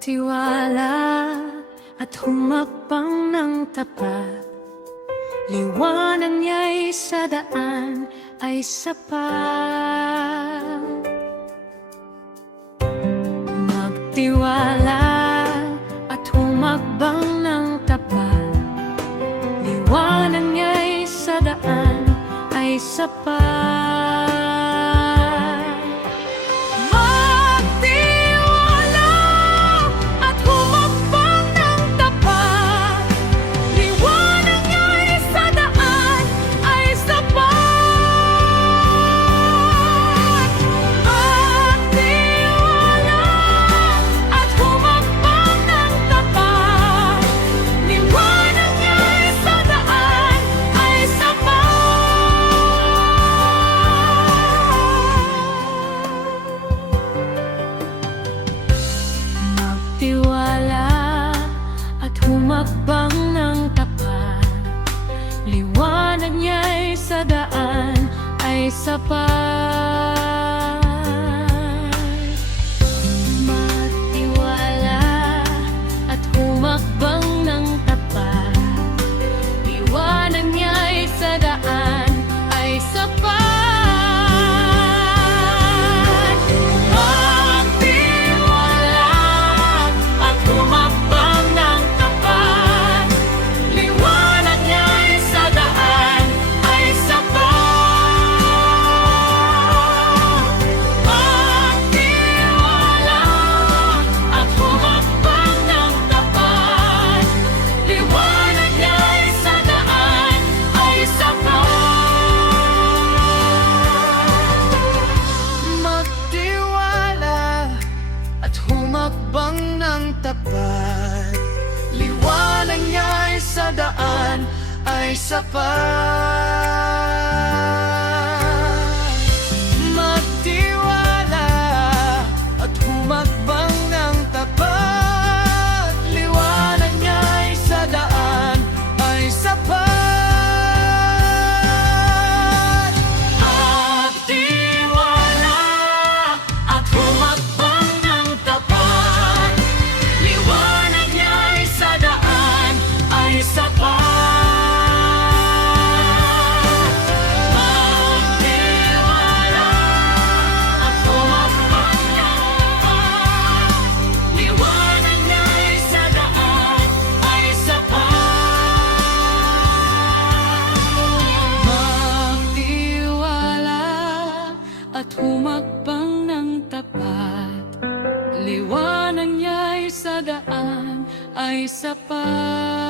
Magtiwala at humakbang ng tapat, liwanag niya'y sa daan ay sapat. Magtiwala at humakbang ng tapat, liwanag niya'y sa daan ay sapat. Tiwala at humakbang ng tapat, liwanag niya'y sa daan ay sapat. Magtiwala at humakbang ng tapat, liwanag niya'y sa daan ay sapat. Humakbang ng tapat, liwanag niya'y sa daan ay sapat. Magtiwala at humakbang ng tapat, liwanag niya'y sa daan ay sapat. At humakbang ng tapat, liwanag niya'y sa daan ay sapat.